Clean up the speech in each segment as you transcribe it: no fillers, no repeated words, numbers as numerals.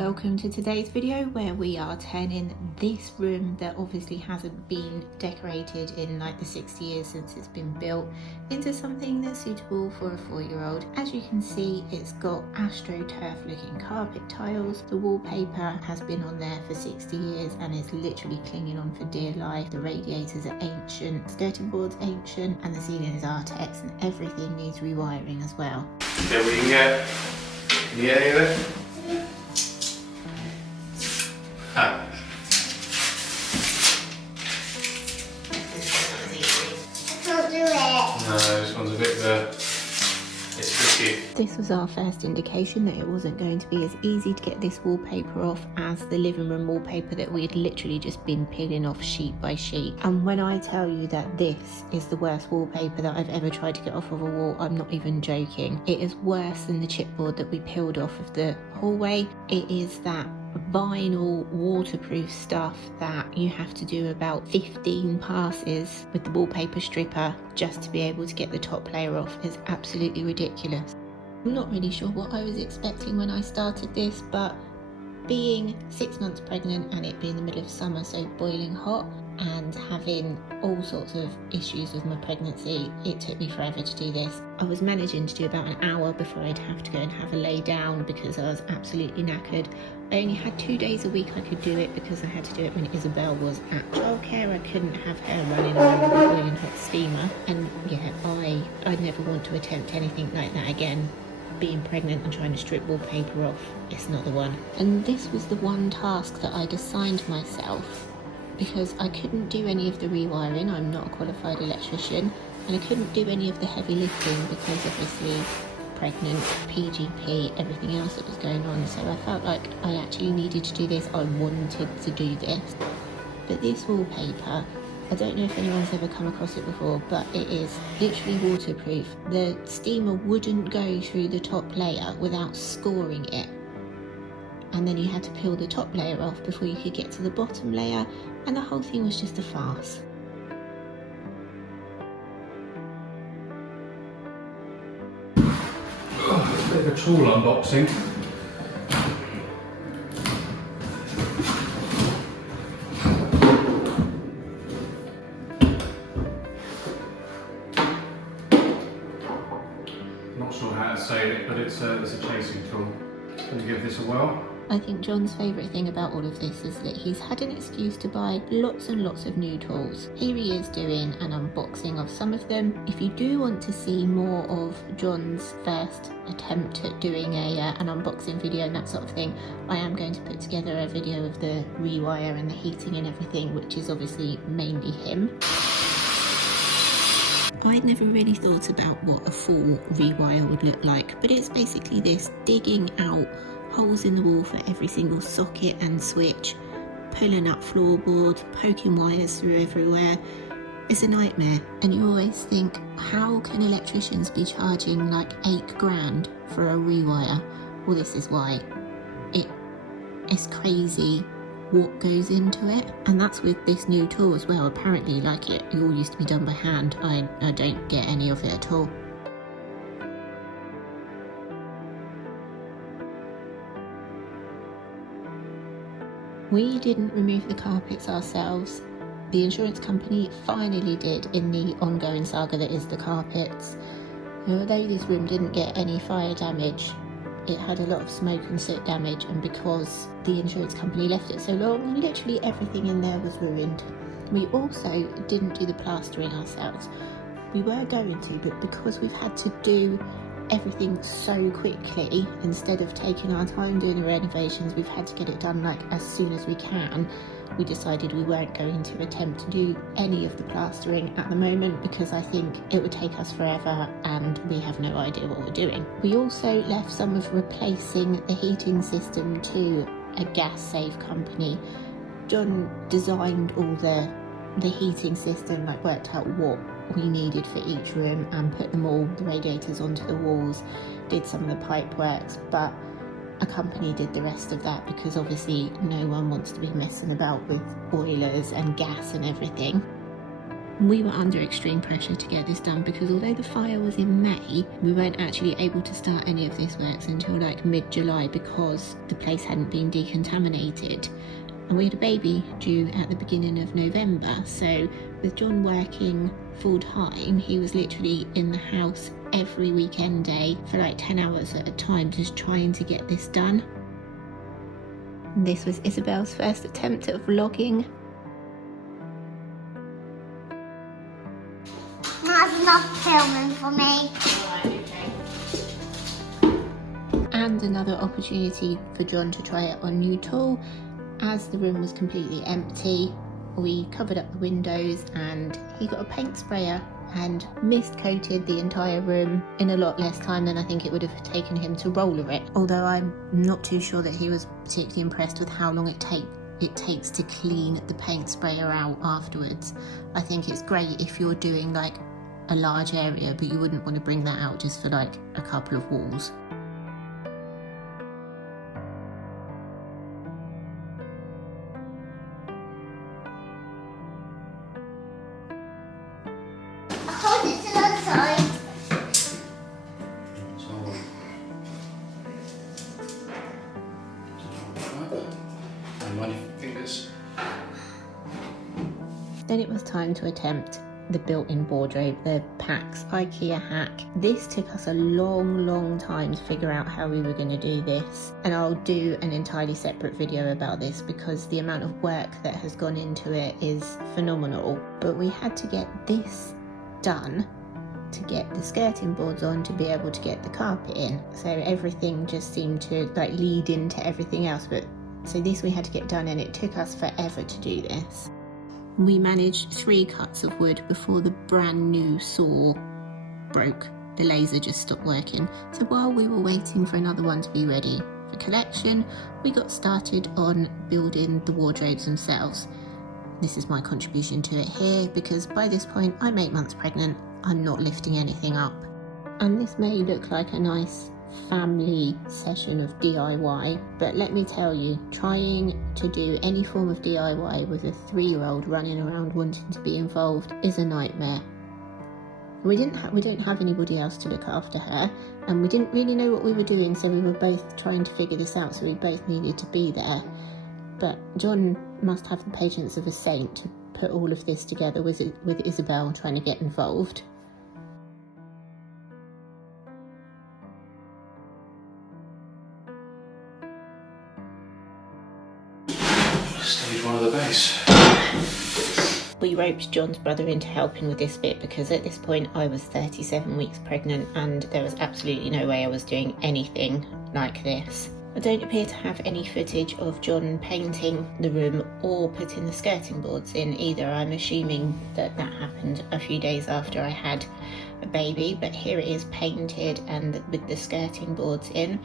Welcome to today's video where we are turning this room that obviously hasn't been decorated in like the 60 years since it's been built into something that's suitable for a 4-year-old. As you can see, it's got astroturf looking carpet tiles. The wallpaper has been on there for 60 years and is literally clinging on for dear life. The radiators are ancient, skirting board's ancient, and the ceiling is Artex, and everything needs rewiring as well. Then we can get any of it? Ah. I can't do it. No, this one's a bit it's tricky. This was our first indication that it wasn't going to be as easy to get this wallpaper off as the living room wallpaper that we had literally just been peeling off sheet by sheet. And when I tell you that this is the worst wallpaper that I've ever tried to get off of a wall, I'm not even joking. It is worse than the chipboard that we peeled off of the hallway. It is that vinyl waterproof stuff that you have to do about 15 passes with the wallpaper stripper just to be able to get the top layer off. Is absolutely ridiculous. I'm not really sure what I was expecting when I started this, but being 6 months pregnant and it being the middle of summer, so boiling hot, and having all sorts of issues with my pregnancy, it took me forever to do this. I was managing to do about an hour before I'd have to go and have a lay down because I was absolutely knackered. I only had 2 days a week I could do it because I had to do it when Isabel was at childcare. I couldn't have her running around with a boiling hot steamer. And yeah, I'd never want to attempt anything like that again. Being pregnant and trying to strip wallpaper off, it's not the one. And this was the one task that I'd assigned myself because I couldn't do any of the rewiring. I'm not a qualified electrician, and I couldn't do any of the heavy lifting because obviously pregnant, PGP, everything else that was going on. So I felt like I actually needed to do this. I wanted to do this. But this wallpaper, I don't know if anyone's ever come across it before, but it is literally waterproof. The steamer wouldn't go through the top layer without scoring it. And then you had to peel the top layer off before you could get to the bottom layer, and the whole thing was just a farce. Oh, a bit of a tool unboxing. Not sure how to say it, but it's a chasing tool. Gonna give this a whirl. I think John's favourite thing about all of this is that he's had an excuse to buy lots and lots of new tools. Here he is doing an unboxing of some of them. If you do want to see more of John's first attempt at doing an unboxing video and that sort of thing, I am going to put together a video of the rewire and the heating and everything, which is obviously mainly him. I'd never really thought about what a full rewire would look like, but it's basically this: digging out holes in the wall for every single socket and switch, pulling up floorboards, poking wires through everywhere. It's a nightmare, and you always think, how can electricians be charging like 8 grand for a rewire? Well, this is why. It's crazy what goes into it, and that's with this new tool as well. Apparently, like, it all used to be done by hand. I don't get any of it at all. We didn't remove the carpets ourselves. The insurance company finally did in the ongoing saga that is the carpets. Although this room didn't get any fire damage, it had a lot of smoke and soot damage, and because the insurance company left it so long, literally everything in there was ruined. We also didn't do the plastering ourselves. We were going to, but because we've had to do everything so quickly, instead of taking our time doing the renovations, we've had to get it done like as soon as we can. We decided we weren't going to attempt to do any of the plastering at the moment because I think it would take us forever and we have no idea what we're doing. We also left some of replacing the heating system to a gas safe company. John designed all the heating system, like worked out what we needed for each room and put them all, the radiators, onto the walls, did some of the pipe works, but a company did the rest of that because obviously no one wants to be messing about with boilers and gas and everything. We were under extreme pressure to get this done because although the fire was in May, we weren't actually able to start any of this works until like mid-July because the place hadn't been decontaminated. And we had a baby due at the beginning of November, so with John working full-time, he was literally in the house every weekend day for like 10 hours at a time just trying to get this done. This was Isabel's first attempt at vlogging. That's not filming for me. And another opportunity for John to try it on new tool. As the room was completely empty, we covered up the windows and he got a paint sprayer and mist coated the entire room in a lot less time than I think it would have taken him to roller it. Although I'm not too sure that he was particularly impressed with how long it takes to clean the paint sprayer out afterwards. I think it's great if you're doing like a large area, but you wouldn't want to bring that out just for like a couple of walls. Hold it to the side. And run your fingers. Then it was time to attempt the built-in wardrobe, the Pax Ikea hack. This took us a long time to figure out how we were going to do this, and I'll do an entirely separate video about this because the amount of work that has gone into it is phenomenal. But we had to get this done to get the skirting boards on to be able to get the carpet in, so everything just seemed to like lead into everything else. But so this we had to get done, and it took us forever to do this. We managed 3 cuts of wood before the brand new saw broke. The laser just stopped working. So while we were waiting for another one to be ready for collection, we got started on building the wardrobes themselves. This is my contribution to it here because by this point I'm 8 months pregnant. I'm not lifting anything up. And this may look like a nice family session of DIY, but let me tell you, trying to do any form of DIY with a 3-year-old running around wanting to be involved is a nightmare. We don't have anybody else to look after her, and we didn't really know what we were doing, so we were both trying to figure this out, so we both needed to be there. But John must have the patience of a saint to put all of this together with Isabel trying to get involved. Stage 1 of the base. We roped John's brother into helping with this bit because at this point I was 37 weeks pregnant and there was absolutely no way I was doing anything like this. I don't appear to have any footage of John painting the room or putting the skirting boards in either. I'm assuming that happened a few days after I had a baby, but here it is painted and with the skirting boards in.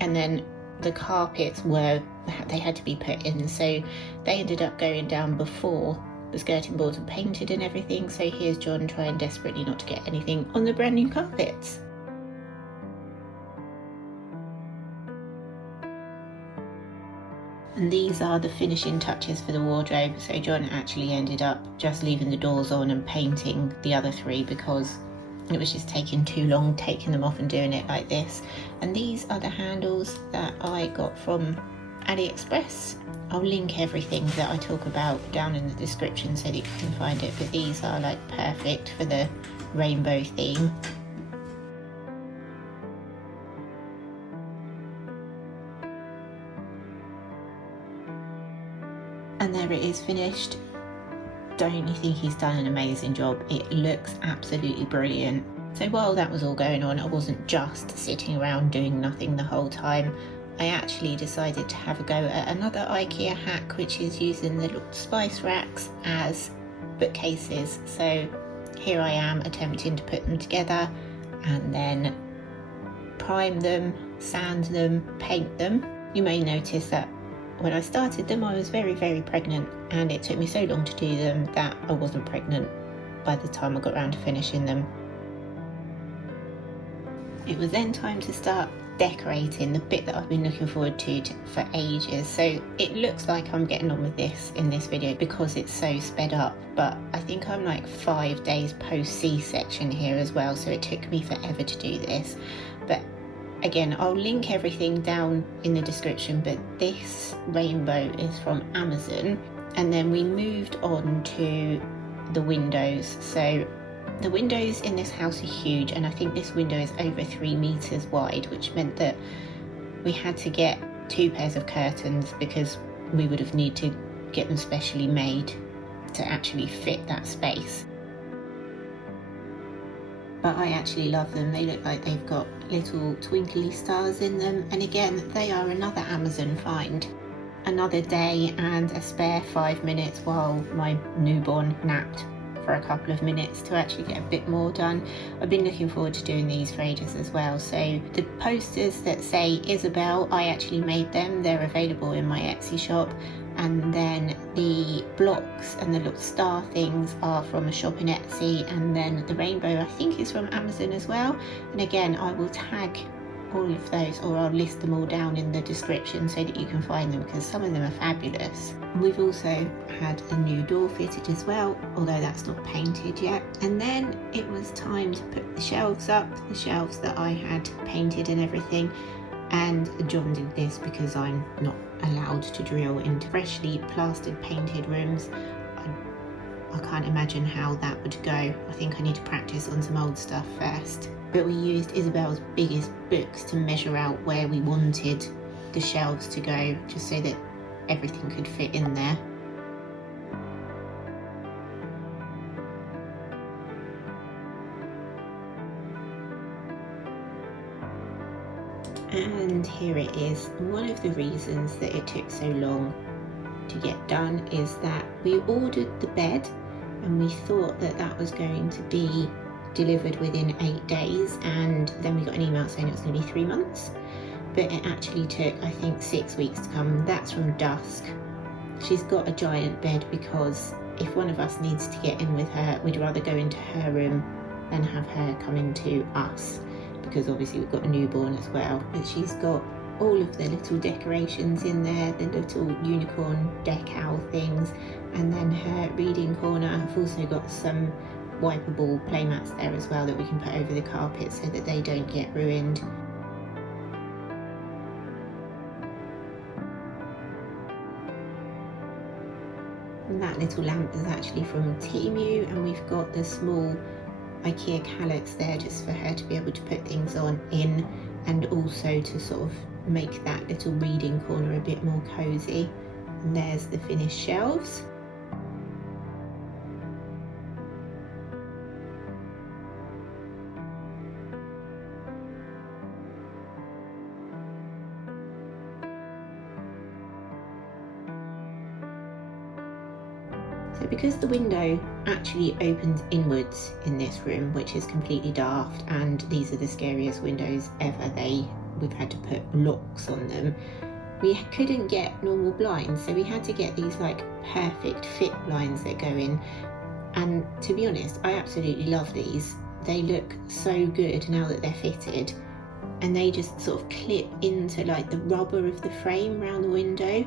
And then the carpets they had to be put in, so they ended up going down before the skirting boards were painted and everything. So here's John trying desperately not to get anything on the brand new carpets. And these are the finishing touches for the wardrobe. So John actually ended up just leaving the doors on and painting the other 3 because it was just taking too long taking them off and doing it like this. And these are the handles that I got from AliExpress. I'll link everything that I talk about down in the description so that you can find it, but these are like perfect for the rainbow theme. And there it is finished. Don't you think he's done an amazing job? It looks absolutely brilliant. So while that was all going on, I wasn't just sitting around doing nothing the whole time. I actually decided to have a go at another IKEA hack, which is using the little spice racks as bookcases. So here I am attempting to put them together and then prime them, sand them, paint them. You may notice that when I started them I was very pregnant, and it took me so long to do them that I wasn't pregnant by the time I got around to finishing them. It was then time to start decorating, the bit that I've been looking forward to for ages. So it looks like I'm getting on with this in this video because it's so sped up, but I think I'm like 5 days post C-section here as well, so it took me forever to do this. But again, I'll link everything down in the description, but this rainbow is from Amazon. And then we moved on to the windows. So the windows in this house are huge, and I think this window is over 3 meters wide, which meant that we had to get 2 pairs of curtains because we would have needed to get them specially made to actually fit that space. But I actually love them. They look like they've got little twinkly stars in them, and again, they are another Amazon find. Another day and a spare 5 minutes while my newborn napped for a couple of minutes to actually get a bit more done. I've been looking forward to doing these for ages as well. So the posters that say Isabel, I actually made them. They're available in my Etsy shop. And then the blocks and the little star things are from a shop in Etsy. And then the rainbow, I think, is from Amazon as well. And again, I will tag all of those, or I'll list them all down in the description so that you can find them, because some of them are fabulous. We've also had a new door fitted as well, although that's not painted yet. And then it was time to put the shelves up, the shelves that I had painted and everything. And John did this because I'm not allowed to drill into freshly plastered painted rooms. I can't imagine how that would go. I think I need to practice on some old stuff first. But we used Isabel's biggest books to measure out where we wanted the shelves to go, just so that everything could fit in there. And here it is. One of the reasons that it took so long to get done is that we ordered the bed and we thought that that was going to be delivered within 8 days, and then we got an email saying it was going to be 3 months, but it actually took, I think, 6 weeks to come. That's from Dusk. She's got a giant bed because if one of us needs to get in with her, we'd rather go into her room than have her come into us, because obviously we've got a newborn as well. But she's got all of the little decorations in there, the little unicorn decal things, and then her reading corner. I've also got some wipeable playmats there as well that we can put over the carpet so that they don't get ruined. And that little lamp is actually from Temu, and we've got the small Ikea calyx there just for her to be able to put things in, and also to sort of make that little reading corner a bit more cozy. And there's the finished shelves. So because the window actually opens inwards in this room, which is completely daft, and these are the scariest windows ever, we've had to put locks on them, we couldn't get normal blinds, so we had to get these like perfect fit blinds that go in. And to be honest, I absolutely love these. They look so good now that they're fitted, and they just sort of clip into like the rubber of the frame around the window.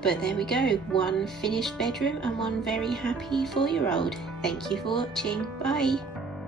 But there we go, one finished bedroom and one very happy 4-year-old. Thank you for watching. Bye.